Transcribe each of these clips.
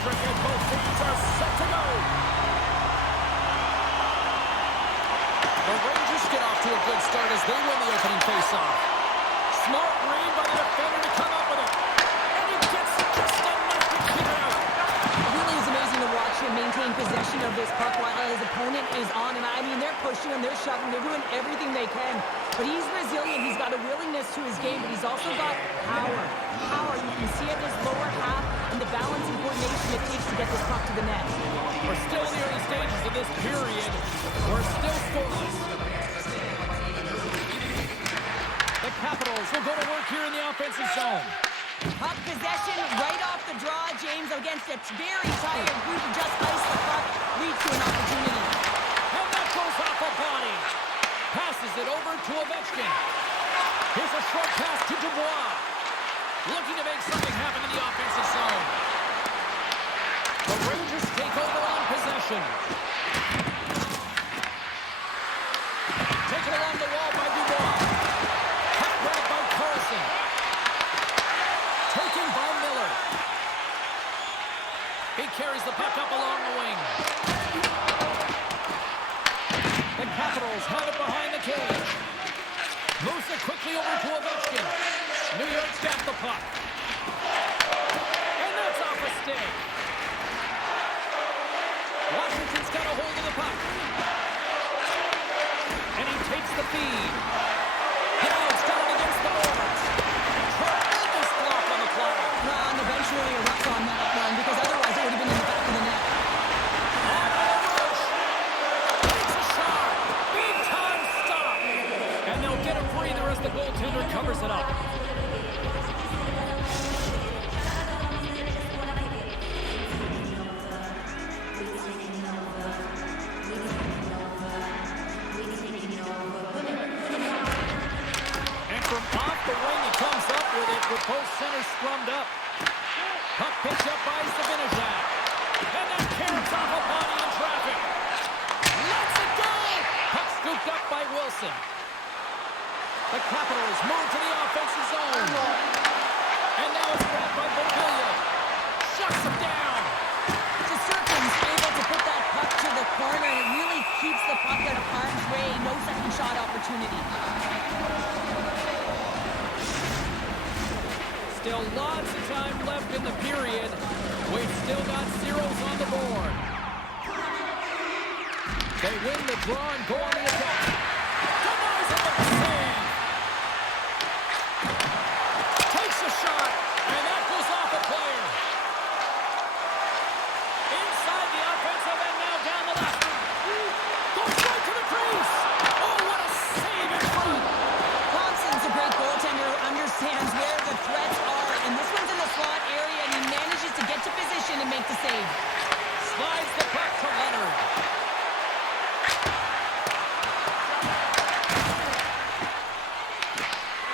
electric, and both teams are set to go. The Rangers get off to a good start as they win the opening faceoff. Smart read by the defender to come up with it. And he gets just enough to keep it out. It really is amazing to watch him maintain possession of this puck while his opponent is on him. I mean, they're pushing him, they're shoving, they're doing everything they can. But he's resilient. He's got a willingness to his game, but he's also got power. Power. You can see it in his lower half and the balance and coordination it takes to get this puck to the net. We're still in the early stages of this period. We're still scoreless. The Capitals will go to work here in the offensive zone. Puck possession right off the draw, James, against a very tired group who just iced the puck, leads to an opportunity. And that goes off a body. Passes it over to Ovechkin. Here's a short pass to Dubois. Looking to make something happen in the offensive zone. The Rangers take over on possession. Taken along the wall by Dubois. Cut back by Carlson. Taken by Miller. He carries the puck up along the wing. The Capitals have it behind the cage. Moves it quickly over to Ovechkin. New York's got the puck. And that's off a stick. Washington's got a hold of the puck. And he takes the feed. Now it's down against the boards. Tremendous block on the play. On the bench really a rough on that one because otherwise it would have been in the back of the net. On the rush. Takes a shot. Big time stop. And they'll get a breather as the goaltender covers it up. With both centers scrummed up. Puck picked up by Zibanejad. And that carrots off a body in traffic. Lets it go! Puck scooped up by Wilson. The Capitals move to the offensive zone. And now it's grabbed by Beauvillier. Shuts him down. Shesterkin's able to put that puck to the corner. It really keeps the puck out of harm's way. No second shot opportunity. Still lots of time left in the period. We've still got zeros on the board. They win the draw and go on the attack. Denies it with the save. Takes a shot, and that goes off a player. Inside the offensive end now down the left. Goes right to the crease. Oh, what a save in front. Thompson's a great goaltender who understands where the threats are, and this one's in the slot area, and he manages to get to position and make the save. Slides the puck to Leonard.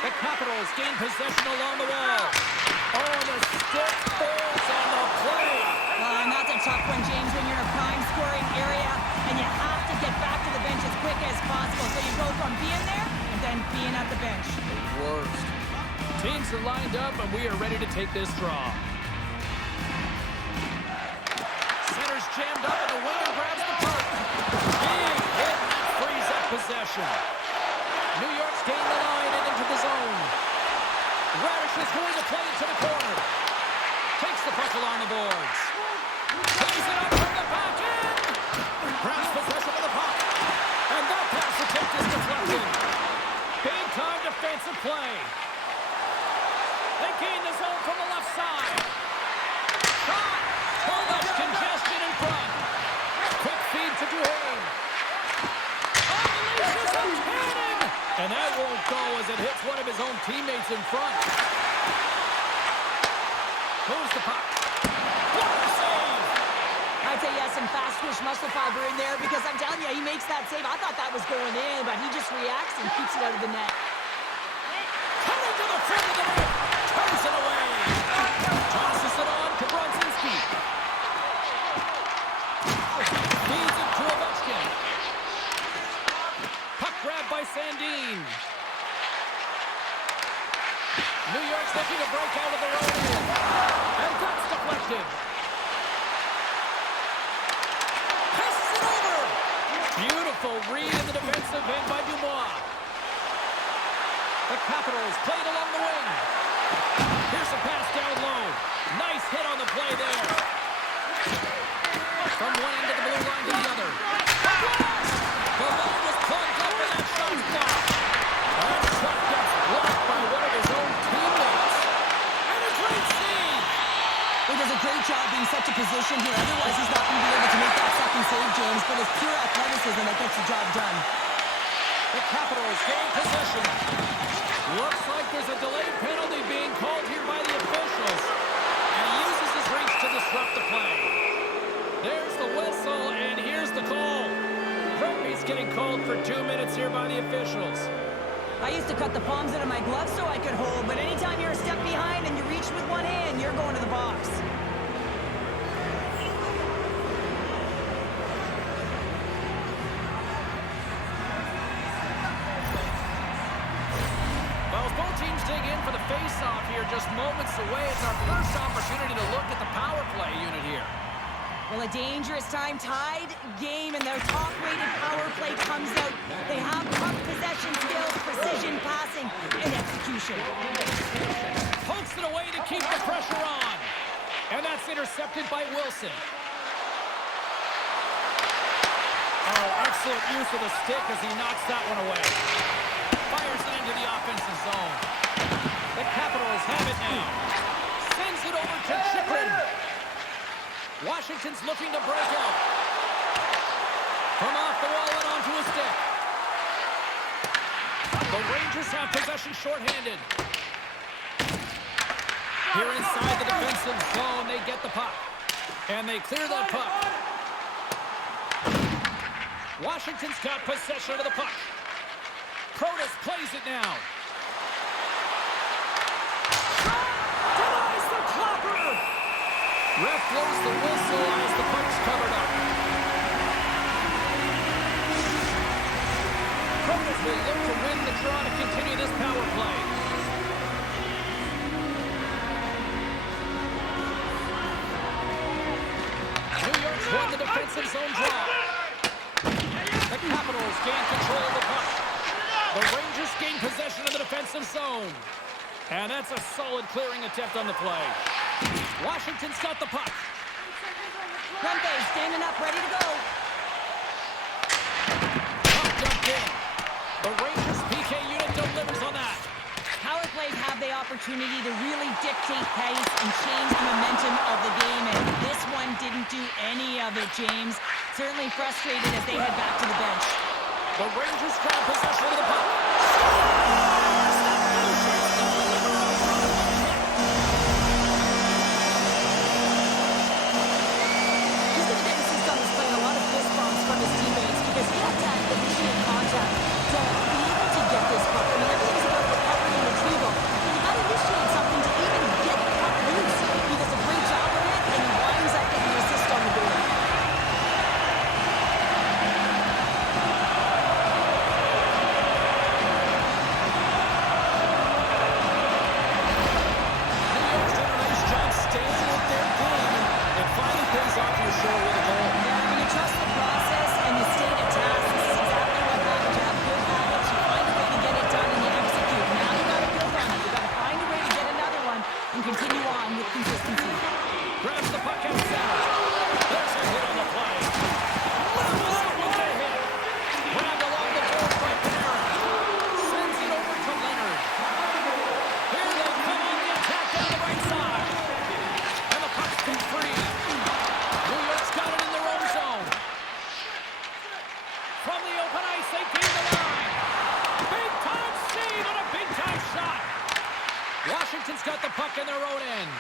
The Capitals gain possession along the wall. Oh, the stick falls on the play. And that's a tough one, James, when you're in a prime scoring area, and you have to get back to the bench as quick as possible. So you go from being there and then being at the bench. Worst. Teams are lined up, and we are ready to take this draw. Center's jammed up, and the winger grabs the puck. Big hit frees up possession. New York's gained the line and into the zone. Radish is going to play it to the corner. Takes the puck along the boards. Plays it up from the back end. Grabs possession of the puck. And that pass attempt is deflected. Big time defensive play. They gain the zone from the left side. Shot. Too much congestion in front. Quick feed to Duhaime. Unleashes a cannon. And that won't go as it hits one of his own teammates in front. Moves the puck. What a save. I'd say yes, some fast twitch muscle fiber in there because I'm telling you, he makes that save. I thought that was going in, but he just reacts and keeps it out of the net. Coming to the front of the net. Turns it away. Tosses it on to Bronzinski. Feeds it to Ovechkin. Puck grabbed by Sandin. New York's looking to break out of their own end. And that's deflected. Beautiful read in the defensive end by Dubois. The Capitals played along the wing. Here's a pass down low. Nice hit on the play there. From one end of the blue line to the other. The line was plugged up and that shot's blocked. That shot gets blocked by one of his own teammates. And a great save. He does a great job being such a position here. Otherwise, he's not going to be able to make that second save, James. But it's pure athleticism that gets the job done. The Capitals gain possession. Looks like there's a delayed penalty being called here by the officials. And he uses his reach to disrupt the play. There's the whistle, and here's the call. Rugby's getting called for 2 minutes here by the officials. I used to cut the palms out of my gloves so I could hold, but anytime you're a step behind and you reach with one hand, you're going to the box. Well, both teams dig in for the face-off here just moments away. It's our first opportunity to look at the power play unit here. Well, a dangerous time, tied game, and their top-rated power play comes out. They have tough possession skills, precision passing, and execution. Pokes it away to keep the pressure on. And that's intercepted by Wilson. Oh, excellent use of the stick as he knocks that one away. Fires it into the offensive zone. The Capitals have it now. Sends it over to Chikrin. Washington's looking to break out. From off the wall and onto his stick. The Rangers have possession shorthanded. Here inside the defensive zone, they get the puck. And they clear that puck. Washington's got possession of the puck. Protas plays it now. Denies the clopper! Ref blows the whistle as the puck's covered up. Protas will look to win the draw to continue this power play. New York's won the defensive zone draw. The Capitals gain control of the puck. The Rangers gain possession of the defensive zone. And that's a solid clearing attempt on the play. Washington's got the puck. Prempe standing up, ready to go. Puck dumped in. The Rangers PK unit delivers on that. Power plays have the opportunity to really dictate pace and change the momentum of the game, and this one didn't do any of it, James. Certainly frustrated as they head back to the bench. The Rangers grab possession of the puck. He's going to get insist on displaying a lot of fist bumps from his teammates because he had to have initiate contact to be able to get this puck. I mean, everything's about recovery and retrieval. But you got to initiate something to even get the puck loose. He does a great job of it, and he winds up getting an assist on the board. Washington's got the puck in their own end.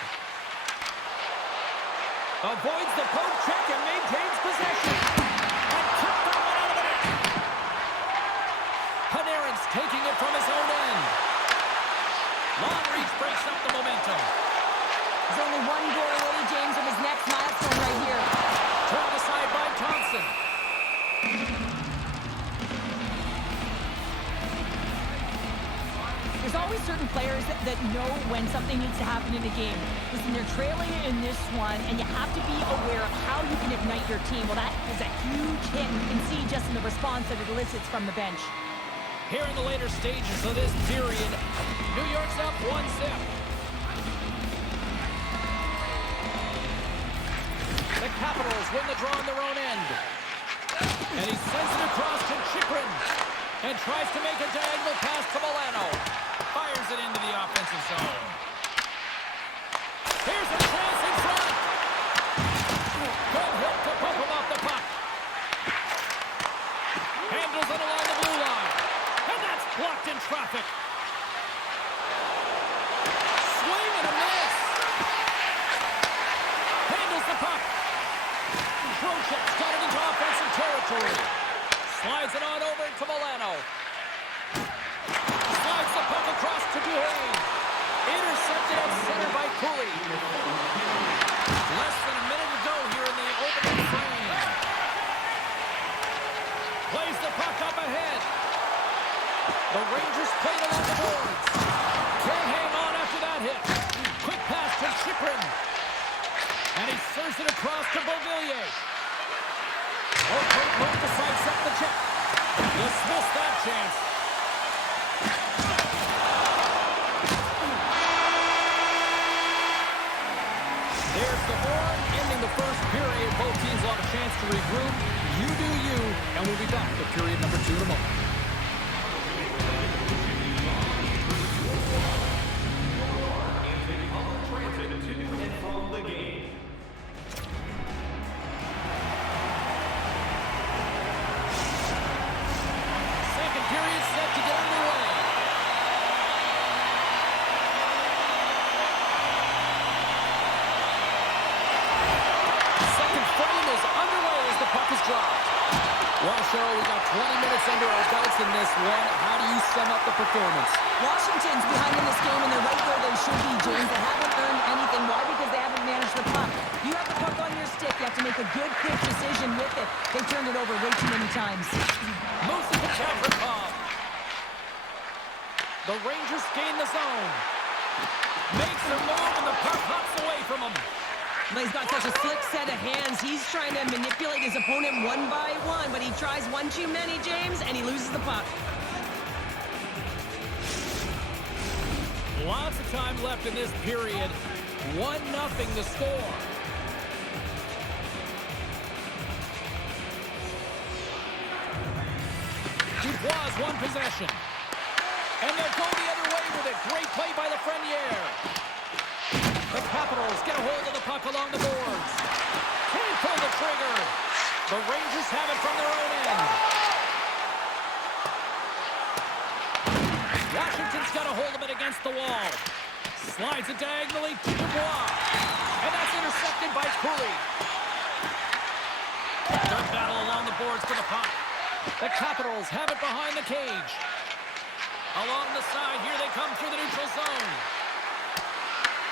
Avoids the poke check and maintains possession. And kicked that one out of the net. Panarin's taking it from his own end. Long reach breaks up the momentum. There's only one goal away, James, of his next milestone right here. Turned aside by Thompson. There's always certain players that know when something needs to happen in a game. Listen, they're trailing in this one, and you have to be aware of how you can ignite your team. Well, that is a huge hit. You can see just in the response that it elicits from the bench. Here in the later stages of this period, New York's up 1-0. The Capitals win the draw on their own end. And he sends it across to Chychrun. And tries to make a diagonal pass to Milano. Fires it into the offensive zone. Here's a chance in front. Good hit to bump him off the puck. Handles it along the blue line. And that's blocked in traffic. Swing and a miss. Handles the puck. Trocheck's got it into offensive territory. Slides it on over to Milano. Slides the puck across to Duhane. Intercepted at center by Cooley. Less than a minute to go here in the opening frame. Plays the puck up ahead. The Rangers played along the boards. Can't hang on after that hit. Quick pass to Chychrun. And he serves it across to Beauvillier. Oh, great move to sidestep the check. Dismissed that chance. There's the horn, ending the first period. Both teams will have a chance to regroup. You do you, and we'll be back to period number 2 in a moment. Well, Cheryl, we got 20 minutes under our belts in this one. How do you sum up the performance? Washington's behind in this game, and they're right where they should be, James. They haven't earned anything. Why? Because they haven't managed the puck. You have the puck on your stick. You have to make a good, quick decision with it. They turned it over way too many times. Moves to the counter call. The Rangers gain the zone. Makes a move, and the puck hops away from him. But he's got such a slick set of hands. He's trying to manipulate his opponent one by one, but he tries one too many, James, and he loses the puck. Lots of time left in this period. 1-0 the score. Dubois one possession. And they'll go the other way with it. Great play by Lafreniere. The Capitals get a hold of the puck along the boards. Can't pull the trigger. The Rangers have it from their own end. Washington's got a hold of it against the wall. Slides it diagonally to Dubois. And that's intercepted by Cooley. Good battle along the boards for the puck. The Capitals have it behind the cage. Along the side, here they come through the neutral zone.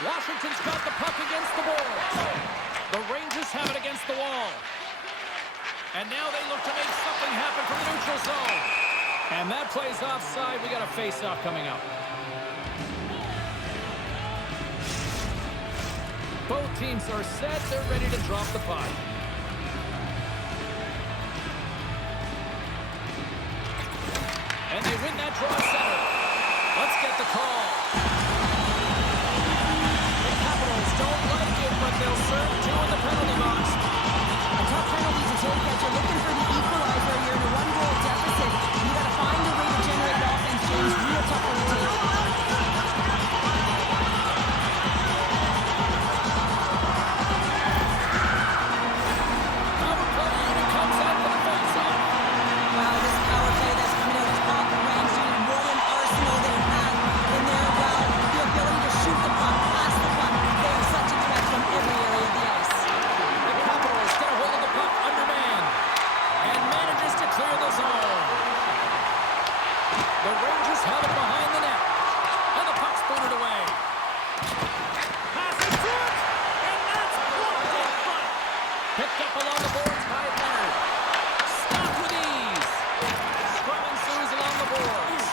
Washington's got the puck against the boards. The Rangers have it against the wall. And now they look to make something happen from the neutral zone. And that plays offside. We got a face-off coming up. Both teams are set. They're ready to drop the puck. And they win that draw center. Let's get the call. Don't like it, but they'll serve 2 in the penalty box. A tough penalty to take as you're looking for the equalizer. You're in a 1-goal deficit. You got to find a way to generate offense, James. Real tough one to take. Power play unit comes out for the face-off. Wow, this power play that's coming out top ranks you. What an arsenal they have in there. Well, the ability to shoot the puck, pass the puck. They have such a threat from every area of the ice. The Capitals get a hold of the puck undermanned and manages to clear the zone. The Rangers have it behind the net. And the puck's booted away. Pass in front! And that's blocked in front. Picked up along the boards by Leonard. Stopped with ease. Scrum ensues along the boards.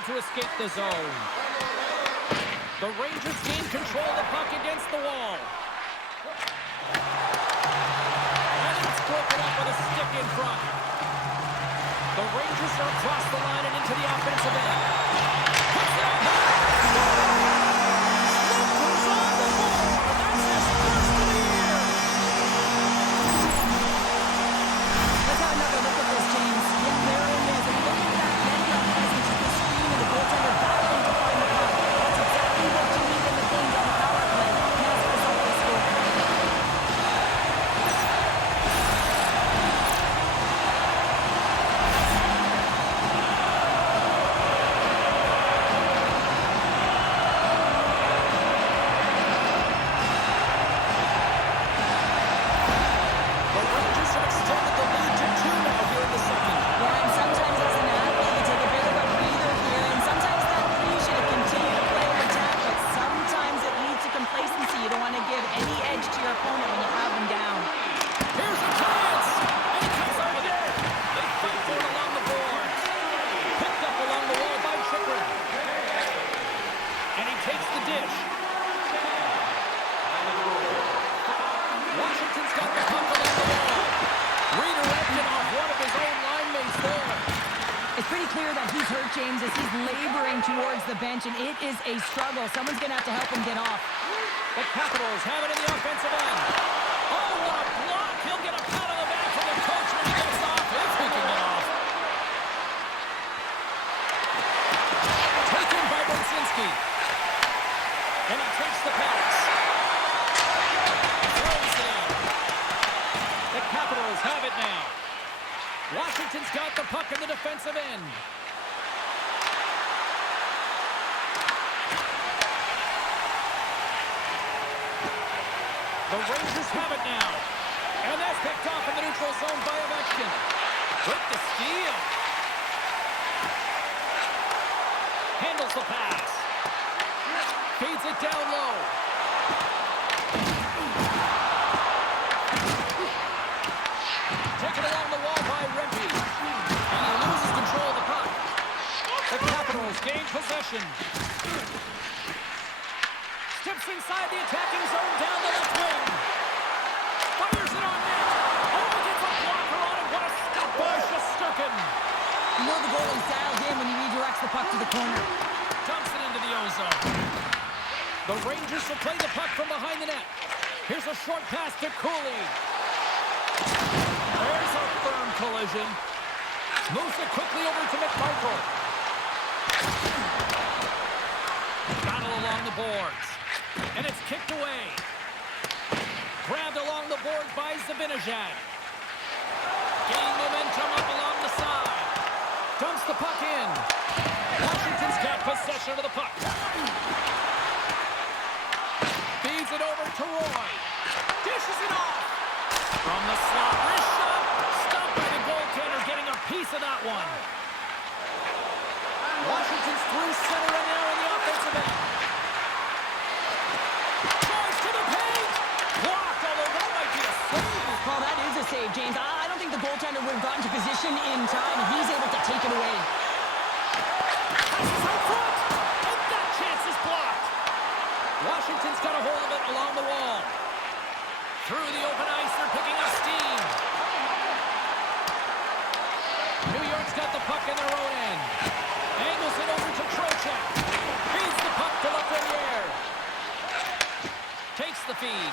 job to escape the zone. The Rangers gain control of the puck against the wall. And it's broken up with a stick in front. The Rangers are across the line and into the offensive end. Puts it up. Slipper's on the board. That's his first of the year. Let's have another look at this, James. Yeah, there it is. And look at that handoff pass, which is the screen and the goaltender battling to find the puck. That's exactly what you need in the games on the power play. And as a result, they score. The Rangers have extended the lead to 2 now here in the second. Yeah, and sometimes as an athlete, you take a bit of a breather here, and sometimes that leads you to continue to play or attack, but sometimes it leads to complacency. You don't want to give any edge to your opponent when you have them down. Here's a chance! And he comes up with it! They fight for it along the boards. Picked up along the wall by Chikrin. And he takes the dish. Washington's got the puck along the wall. Redirected off one of his own line mates there. It's pretty clear that he's hurt, James, as he's laboring towards the bench, and it is a struggle. Someone's going to have to help him get off. The Capitals have it in the offensive end. Oh, what a block! He'll get a pat on the back from the coach when he gets off. If he can get off. Taken by Brzezinski. And he takes the pass. Throws it in. The Capitals have it now. Washington's got the puck in the defensive end. The Rangers have it now. And that's picked off in the neutral zone by Ovechkin. With the steal. Handles the pass. Feeds it down low. Taken along the wall by Rempe. And he loses control of the puck. The Capitals gain possession. Steps inside the attacking zone down the left wing. Fires it on net. Oh, gets a blocker on it. What a stop by Shesterkin. You know the goalie's dialed in when he redirects the puck to the corner. Dumps it into the ozone. The Rangers will play the puck from behind the net. Here's a short pass to Cooley. There's a firm collision. Moves it quickly over to McMichael. Battle along the boards. And it's kicked away. Grabbed along the boards by Zibanejad. Gaining momentum up along the side. Dumps the puck in. Washington's got possession of the puck. Feeds it over to Roy. Dishes it off. From the slot. Wrist shot. Stopped by the goaltender, getting a piece of that one. Washington's through center and now in the offensive end. Drives to the paint. Blocked, although that might be a save. Well, that is a save, James. I don't think the goaltender would have gotten to position in time, and he's able to take it away. Passes out front. And that chance is blocked. Washington's got a hold of it along the wall. Through the open ice, they're picking up steam. New York's got the puck in their own end. Angles it over to Trocheck. Feeds the puck to Lafreniere. Takes the feed.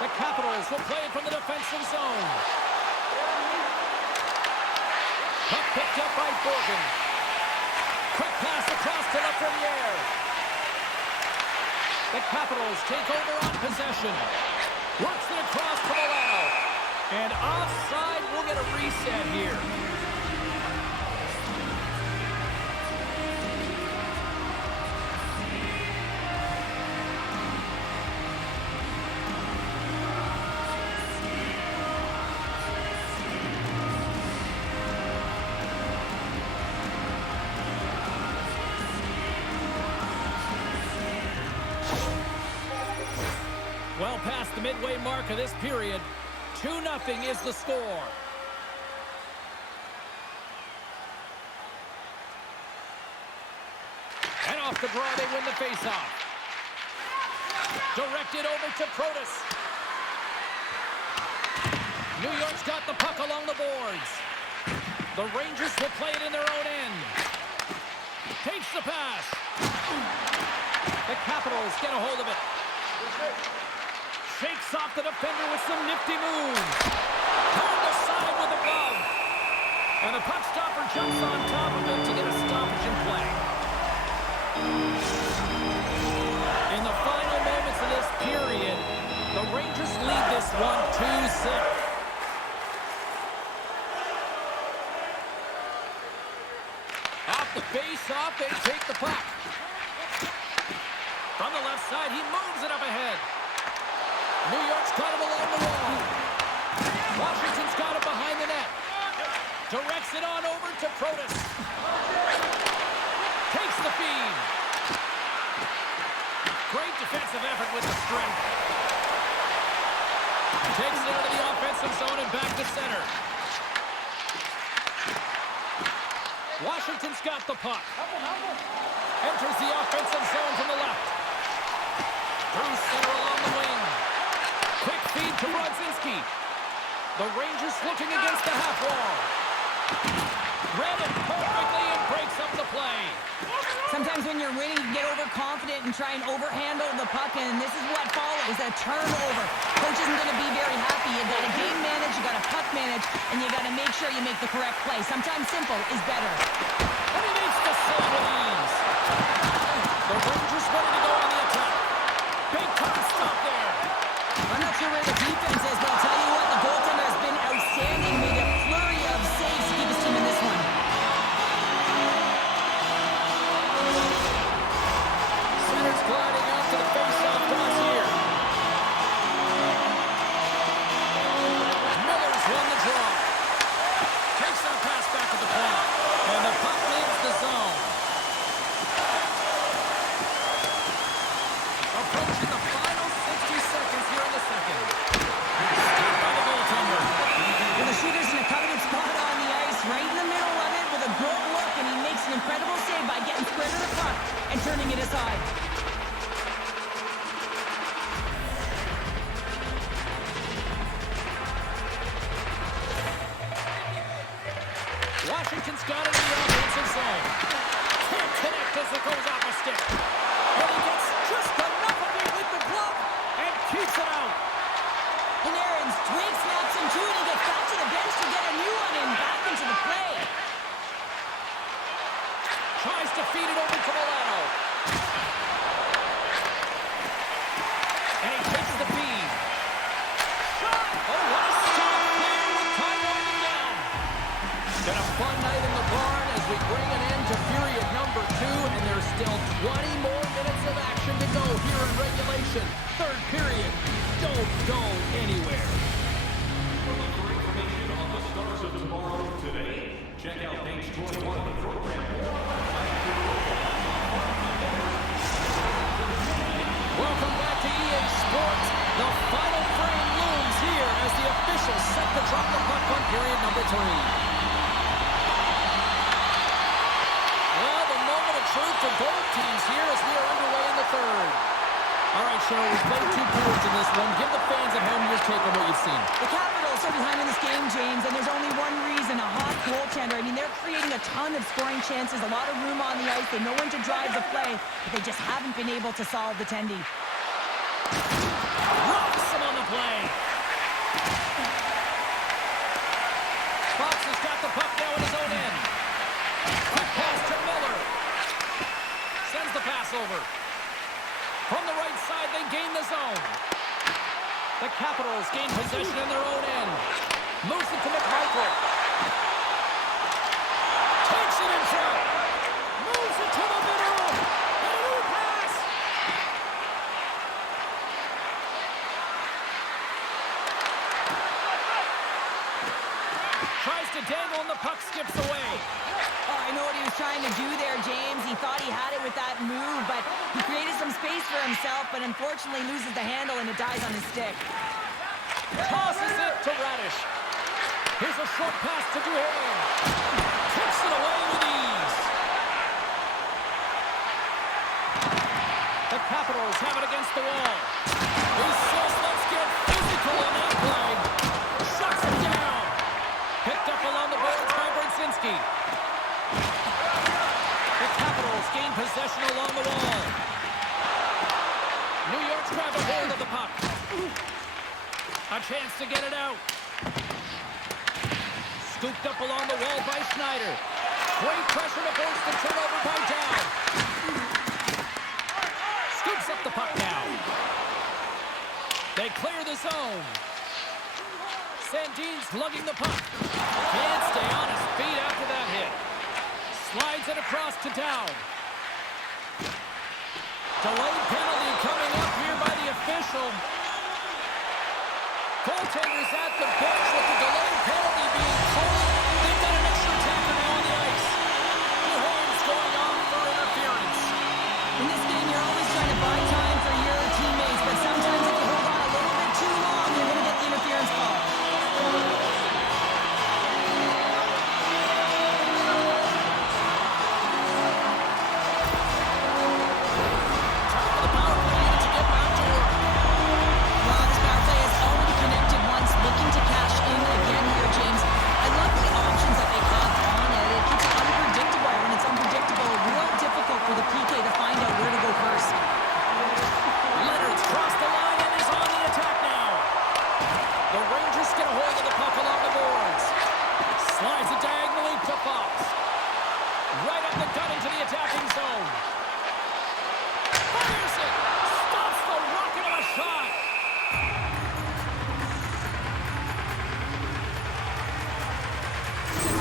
The Capitals will play it from the defensive zone. Puck picked up by Borgen. Quick pass across to Lafreniere. The Capitals take over on possession. Works it across to Milano. And offside, we'll get a reset here. Well past the midway mark of this period, 2-0 is the score. off the draw. They win the faceoff. Directed over to Protas. New York's got the puck along the boards. The Rangers will play it in their own end. Takes the pass. The Capitals get a hold of it. Shakes off the defender with some nifty moves. Turned aside with a glove. And the puck stopper jumps on top of it to get a stoppage in play. In the final moments of this period, the Rangers lead this one 2-0. Off the face-off, they take the puck. From the left side, he moves it up ahead. New York's got it along the wall. Washington's got it behind the net. Directs it on over to Protas. Takes the feed. Great defensive effort with the strength. Takes it out of the offensive zone and back to center. Washington's got the puck. Enters the offensive zone from the left. Through center along the wing. Quick feed to Brodzinski. The Rangers looking against the half wall. Read it perfectly and breaks up the play. Sometimes when you're winning, you get overconfident and try and overhandle the puck, and this is what follows, a turnover. Coach isn't going to be very happy. You got to game manage, you got to puck manage, and you got to make sure you make the correct play. Sometimes simple is better. And he makes the save with ease. The Rangers ready to go on the attack. Big time stop there. I'm not sure where the defense is, but I'll tell you what, the goaltender has been outstanding. Made a flurry of saves to keep his team in this one. Center's gliding out to the face-off toss here. Miller's won the draw. Takes that pass back to the point. And the puck leaves the zone. Approaching the final 60 seconds here in the second. Stopped by the goaltender. Well, the shooter's in a coveted spot on the ice, right in the middle of it with a good look, and he makes an incredible save by getting square to the puck and turning it aside. Washington's got it in the offensive zone. Can't connect as it goes off a stick. And he gets just enough of it with the glove and keeps it out. Panarin's twig snaps him too, and he gets back to the bench to get a new one and back into the play. Tries to feed it over to Milano. And he takes the feed. Shot! Oh, what a stop there with time winding down. Been a fun night in the barn as we bring an end to period number 2, and there's still 20 more minutes of action to go here in regulation. Third period. Don't go anywhere. For more information on the stars of tomorrow today, check out page 21 of the program. Welcome back to EA Sports. The final frame looms here as the officials set to drop the puck on period number 3. Well, the moment of truth for both teams here as we are underway in the third. All right, Cheryl, we've played 2 periods in this one. Give the fans at home your take on what you've seen. The Capitals are behind in this game, James, and there's only one reason, a hot goaltender. I mean, they're creating a ton of scoring chances, a lot of room on the ice. They know when to drive the play, but they just haven't been able to solve the tendy. Rocks him on the play. Fox has got the puck now in his own end. Quick pass to Miller. Sends the pass over. From the right side, they gain the zone. The Capitals gain possession in their own end. Moves it to McMichael. Takes it in front. Moves it to the middle. And a new pass. Tries to dangle and the puck skips away. Oh, I know what he was trying to do there, James. He thought he had it with that move, but he created some space for himself, but unfortunately loses the handle and it dies on his stick. Tosses it to Radish. Here's a short pass to Duhaime. Takes it away with ease. Capitals have it against the wall. He says, let's get physical in that play. Shuts it down. Picked up along the boards by Brzezinski. The Capitals gain possession along the wall. New York's grab a hold of the puck. A chance to get it out. Scooped up along the wall by Schneider. Great pressure to force the turnover by Dow. Scoops up the puck now. They clear the zone. Sandin's lugging the puck. Can't stay on his feet after that hit. Slides it across to Dow. Delayed penalty coming up here by the official. Goaltenders at the bench with the delayed penalty being called. They've got an extra tackle now on the ice. The horns going on for interference. In this game, you're always trying to buy time for your teammates, but sometimes if you hold on a little bit too long, you're going to get the interference call. Time for the power play unit to get back to work. Well, this power play has already connected once, looking to cash in again here, James. I love the options that they have on it. It keeps it unpredictable. When it's unpredictable, real difficult for the PK to find out where to go first. Leonard's crossed the line and is on the attack now. The Rangers get a hold of the puck along the boards. Slides it diagonally to Fox. Right up the gut into the attacking zone. Fires it. Stops the rocket of a shot.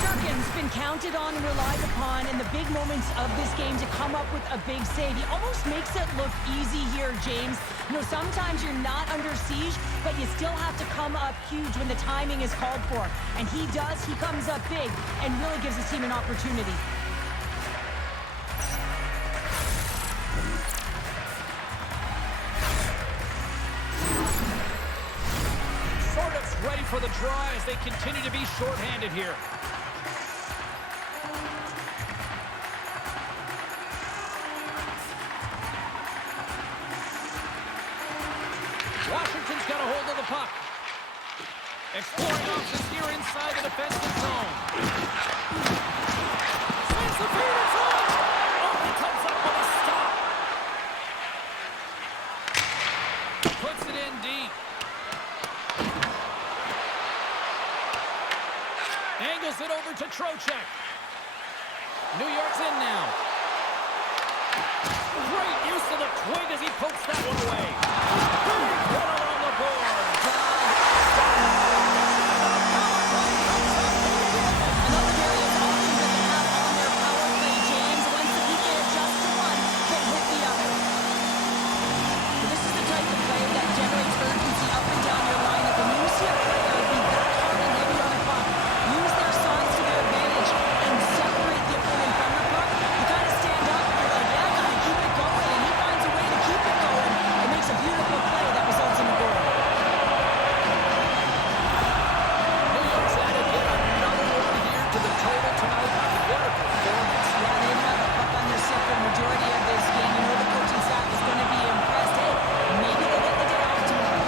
Durkin's been counted on and relied upon in the big moments of this game to come up with a big save. He almost makes it look easy here, James. You know, sometimes you're not under siege, but you still have to come up huge when the timing is called for. And he does. He comes up big and really gives his team an opportunity. Sordov's ready for the draw as they continue to be shorthanded here. Washington's got a hold of the puck. Exploring options here inside the defensive zone. Sends the feed inside. Oh, he comes up with a stop. Puts it in deep. Angles it over to Trocheck. New York's in now. Great use of the twig as he pokes that one away. Big hit along the board. Another area of options that they have on their power play, James. Once the PK adjusts to one, they hit the other. But this is the type of play that generates urgency up and down your lineup. When you see a player be that hard and heavy on a puck, use their size to their advantage and separate the opponent from the puck, you kind of stand up and you're like, yeah, I gotta keep it going, and he finds a way to keep it going. It makes a beautiful play that results in a goal. New York's added yet another one here to the total tonight. What a performance. Yeah, they have a puck on their stick for the majority of this game. You know the coaching staff is going to be impressed. Hey, maybe they'll get the day off tomorrow.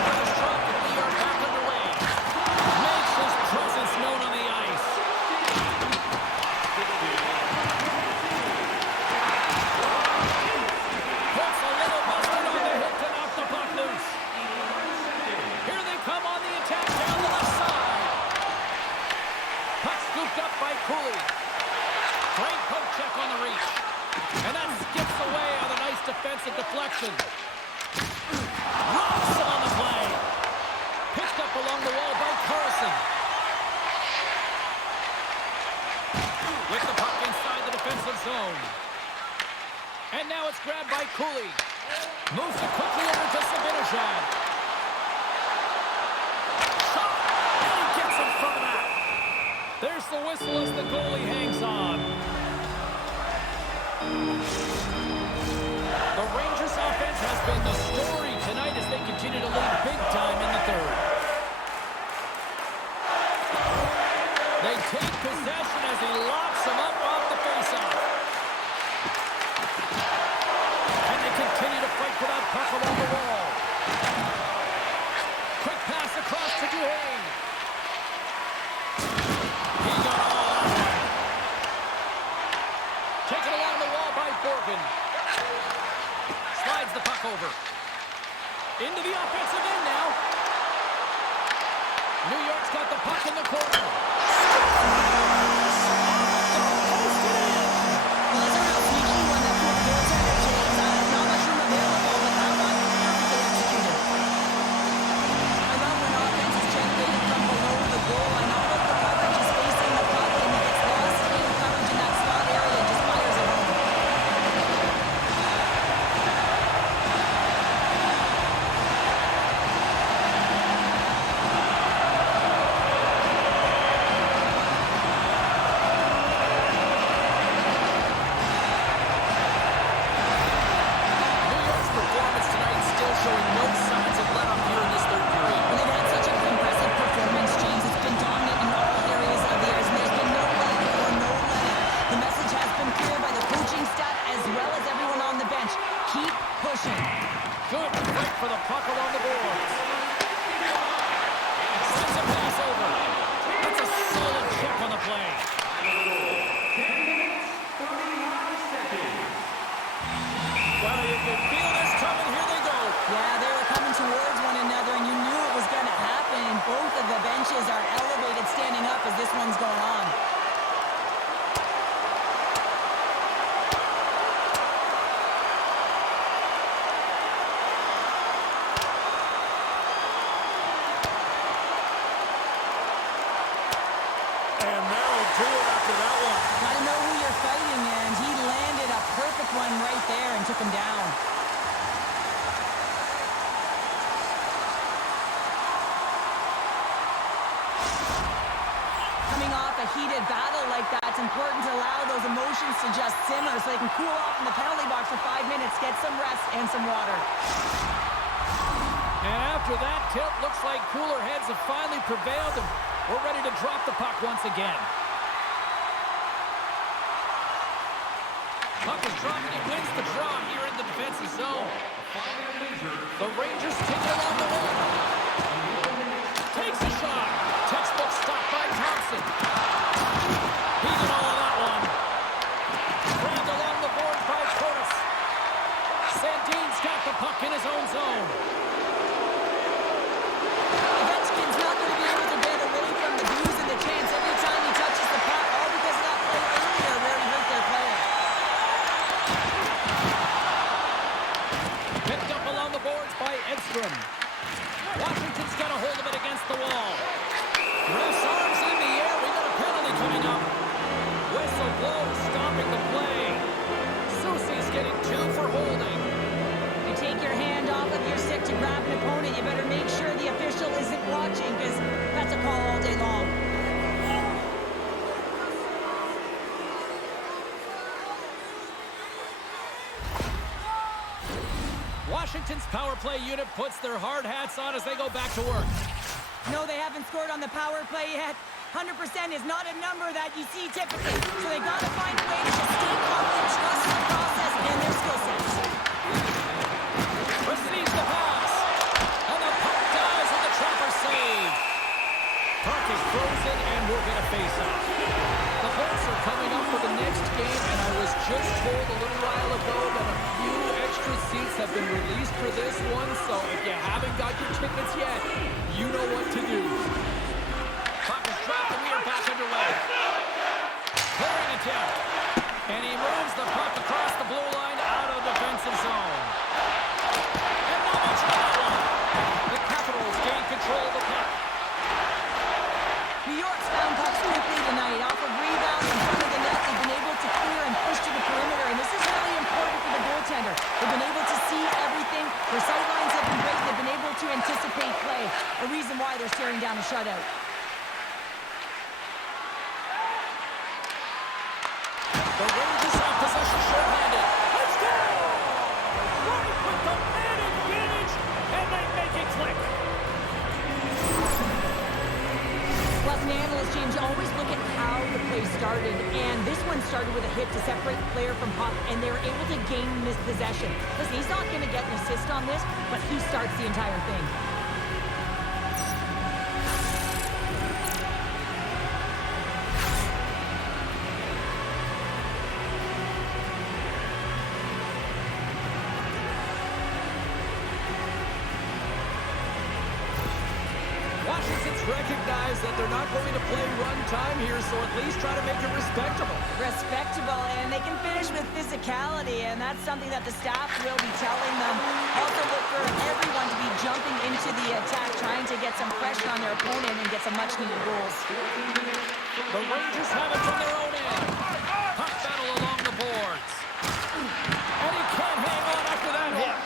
First drop and New York back underway. Makes his presence known on the ice. Puts a little mustard on the hit to knock the puck loose. Here they come on the attack down the left side. Puck scooped up by Cooley. Great poke check on the reach. And that skips away on a nice defensive deflection. Robson on the play. Picked up along the wall by Carlson. With the puck inside the defensive zone. And now it's grabbed by Cooley. Moves it quickly over to Sabinajad. Shot! And he gets in front of that. There's the whistle as the goalie hangs on. The Rangers offense has been the story tonight as they continue to lead big time in the third. They take possession as he locks him up off the faceoff. to Duhane. He got all that way. Taken along the wall by Borgen. Slides the puck over. Into the offensive end now. New York's got the puck in the corner. Good fight for the puck along the boards. Sends a pass over. That's a solid check on the play. 10 minutes, 39 seconds. Well, you can feel this coming. Here they go. Yeah, they were coming towards one another, and you knew it was going to happen. Both of the benches are elevated, standing up as this one's going on. Gotta know who you're fighting, and he landed a perfect one right there and took him down. Coming off a heated battle like that, it's important to allow those emotions to just simmer so they can cool off in the penalty box for 5 minutes, get some rest and some water. And after that tilt, looks like cooler heads have finally prevailed, and we're ready to drop the puck once again. Puck is dropped, and he wins the draw here in the defensive zone. The Rangers take it along the wall. Takes a shot. Textbook stop by Thompson. He did all of that one. Grabbed along the boards by Curtis. Sandin's got the puck in his own zone. Ovechkin's not going to be able to get away from the views and the chance every time he touches the puck, all because of that play earlier where he hurt their player. Picked up along the boards by Edstrom. Washington's got a hold of it against the wall. Ref's arms in the air. We got a penalty coming up. Whistle blows, stopping the play. Soucy's getting 2 for holding. You take your hand off of your stick to grab an opponent, you better make sure the official isn't watching, because that's a call all day long. Washington's power play unit puts their hard hats on as they go back to work. No, they haven't scored on the power play yet. 100% is not a number that you see typically, so they got to find a way to just stay confident, trust the process and their skill sets. Receives the pass, and the puck dies with the trapper save. Puck is frozen, and we're going to face off. The Bolts are coming up for the next game, and I was just told a little while ago that a few extra seats have been released for this one, so if you haven't got your tickets yet, you know what to do. Puck is dropped, and we are back underway. Clearing attempt, and he moves the puck across the blue line out of the defensive zone. And not much of that one. The Capitals gain control of the puck. New York's found pucks quickly tonight. Off of rebounds in front of the net, they've been able to clear and push to the perimeter, and this is really important for the goaltender. They've been able to see everything. Their sightlines have been great. They've been able to anticipate play, a reason why they're staring down a shutout. The Rangers have possession short-handed. Let's go! Right with the man advantage, and they make it click. Well, as an analyst, James, you always look at how the play started, and this one started with a hit to separate the player from puck, and they were able to gain this possession. Listen, he's not going to get an assist on this, but he starts the entire thing. recognize that they're not going to play run time here, so at least try to make it respectable. Respectable, and they can finish with physicality, and that's something that the staff will be telling them. Also look for everyone to be jumping into the attack, trying to get some pressure on their opponent and get some much-needed goals. The Rangers have it from their own end. Puck battle along the boards. And he can't hang on after that hit.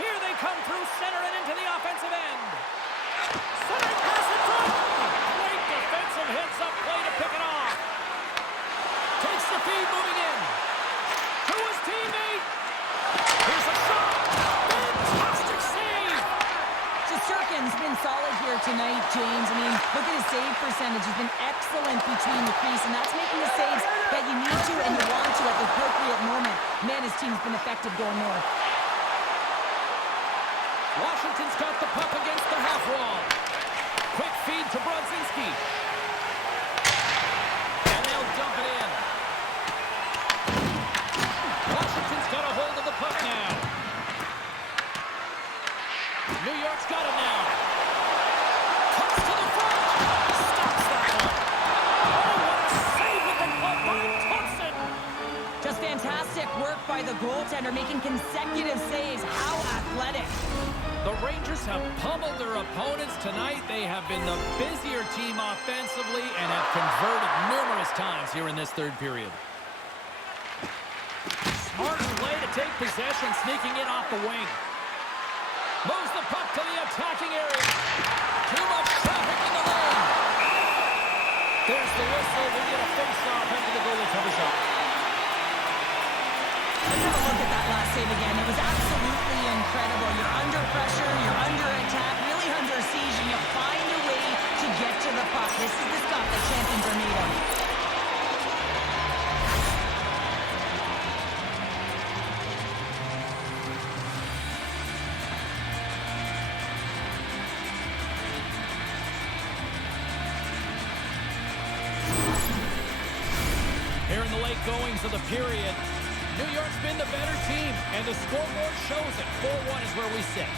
Here they come through center and into the offensive end. Center pass in front. Great defensive hits up play to pick it off. Takes the feed moving in. To his teammate. Here's a shot. Fantastic save. Shesterkin's been solid here tonight, James. I mean, look at his save percentage. He's been excellent between the crease, and that's making the saves that you need to and you want to at the appropriate moment. Man, his team's been effective going north. Washington's got the puck against the half wall. Quick feed to Brodzinski. And they'll dump it in. Washington's got a hold of the puck now. New York's got it now. Comes to the front. Stops that one. Oh, what a save with the glove by Thompson. Just fantastic work by the goaltender, making consecutive saves. How athletic. The Rangers have pummeled their opponents tonight. They have been the busier team offensively and have converted numerous times here in this third period. Smart play to take possession, sneaking in off the wing. Moves the puck to the attacking area. Too much traffic in the lane. There's the whistle. We get a face-off after the goalie covers up. Let's have a look at that last save again. It was absolutely incredible. You're under pressure, you're under attack, really under siege, and you find a way to get to the puck. This is the stuff that champions are made of. Here in the late goings of the period, New York's been the better team, and the scoreboard shows it. 4-1 is where we sit.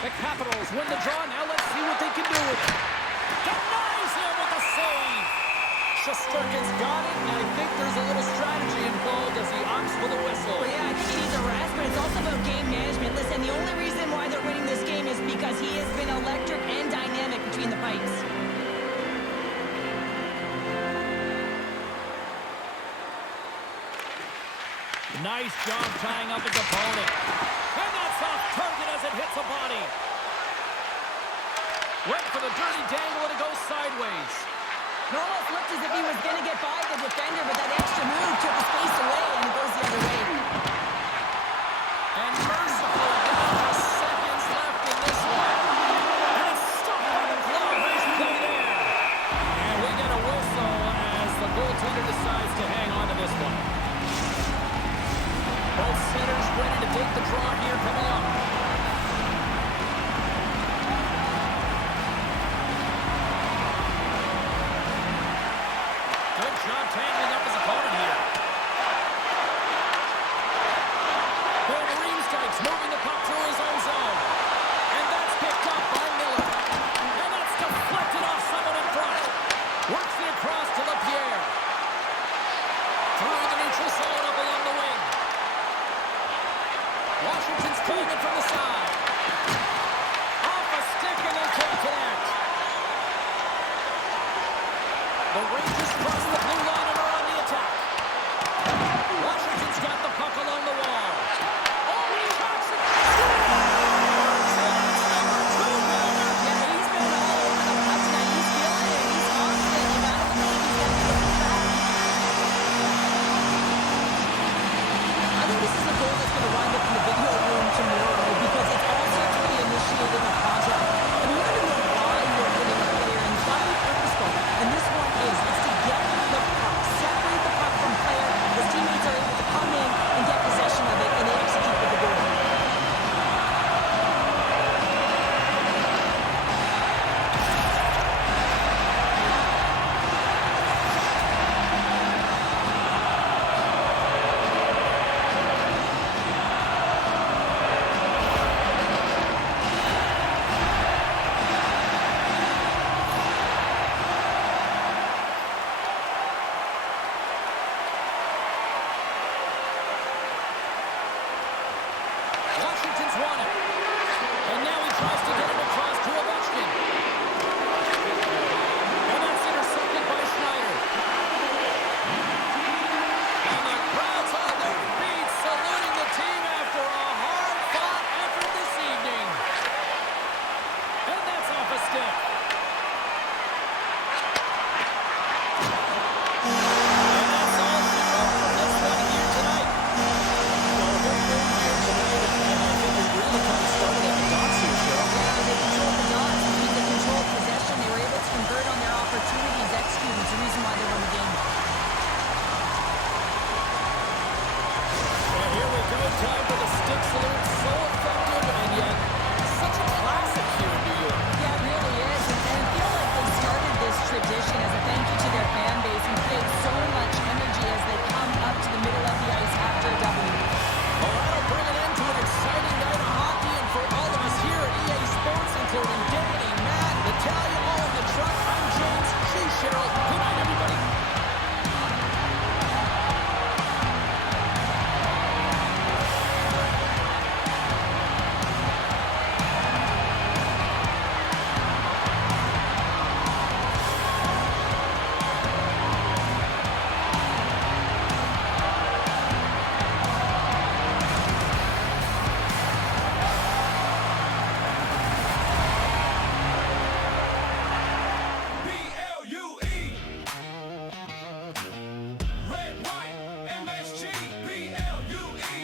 The Capitals win the draw. Now let's see what they can do with it. Denies him with a save. Shesterkin's got it, and I think there's a little strategy involved as he opts for the whistle. Well, yeah, I think he needs a rest, but it's also about game management. Listen, the only reason why they're winning this game is because he has been electric and dynamic between the pipes. Nice job tying up his opponent. And that's off target as it hits a body. Went for the dirty dangle and it goes sideways. It almost looked as if he was going to get by the defender, but that extra move took his face away and it goes the other way. And mercifully, not just seconds left in this one. And it's stopped by the glove. Nice play there. And we get a whistle as the goaltender decides to hang on to this one. Both centers ready to take the draw here coming up. Good job tangling up his opponent here. Bill Marine strikes, moving the puck through his own zone. And that's picked up by Miller. And that's deflected off someone in front. Works it across to LaPierre. Through the neutral zone up along the wing. Washington's coming in from the side. Off a stick and they can't connect. The Rangers cross the blue line and are on the attack. Washington's got the puck along the wall. Oh, he tracks it. Yeah, he's been all over the puck tonight. He's feeling it. He's confident. You gotta believe he's going to get the track. I think this is a goal that's going to wind up in the video room tomorrow because it's all centrally initiated in the project. And you got to know why you're hitting a player, and it's got to be purposeful. And this one is. It's to get the puck Penguins won it. And now he tries to get it across to Ovechkin. And that's intercepted by Schneider. And the crowd's on their feet, saluting the team after a hard-fought effort this evening. And that's off a stick. And that's all she wrote from this one here tonight. Well, they're here tonight, and I think it really kind of started at the dots here, Cheryl. Yeah, they controlled the dots. I mean, they controlled possession. They were able to convert on their opportunities, execute. It's the reason why they won the game. And here we go, time for the stick salute. So effective, and yet such a classic here in New York. Yeah, it really is. And I feel like they started this tradition as a thank you to their fan base and create so much energy as they come up to the middle of the ice after a W. Well, that'll bring an end to an exciting night of hockey, and for all of us here at EA Sports, including Danny, Matt, Natalia, all in the truck, I'm James. She's Cheryl. Good night, everybody. B-L-U-E. Red, white, MSG. B-L-U-E.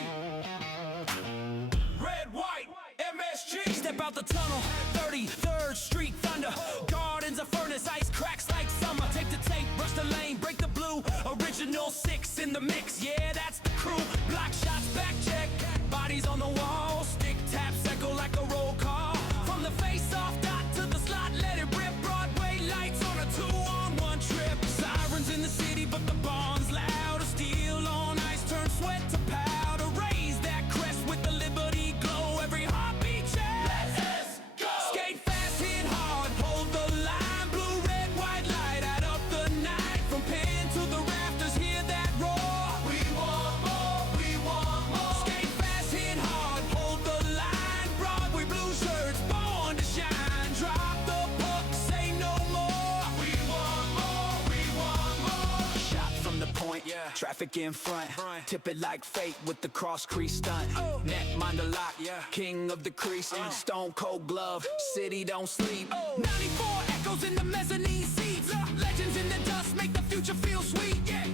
Red, white, MSG. Step out the tunnel, 33rd Street Thunder. Gardens, a furnace, ice cracks like summer. Take the tape, rush the lane, break the blue. Original 6 in the mix, yeah, that's the crew. Block shots, back check, bodies on the wall. Stick taps echo like a roll call. From the face-off dot to the slot, let it rip. Broadway lights on a 2-on-1 trip. Sirens in the city, but the bond's louder. Steel on ice, turn sweat to powder. Raise that crest with the Liberty glow. Every heartbeat checks. Let's go. Skate fast, hit hard, hold the line. Blue, red, white light, out of the night. From pen to the rafters, hear that roar. We want more. We want more. Skate fast, hit hard, hold the line. Broadway blue shirts, born to shine. Drop the puck, say no more. We want more. We want more. Shot from the point, yeah. Traffic in front. Tip it like fate with the cross crease stunt. Net mind a lock, yeah. King of the crease. Stone cold glove. City don't sleep. 94 echoes in the mezzanine seats. Legends in the dust make the future feel sweet. Yeah.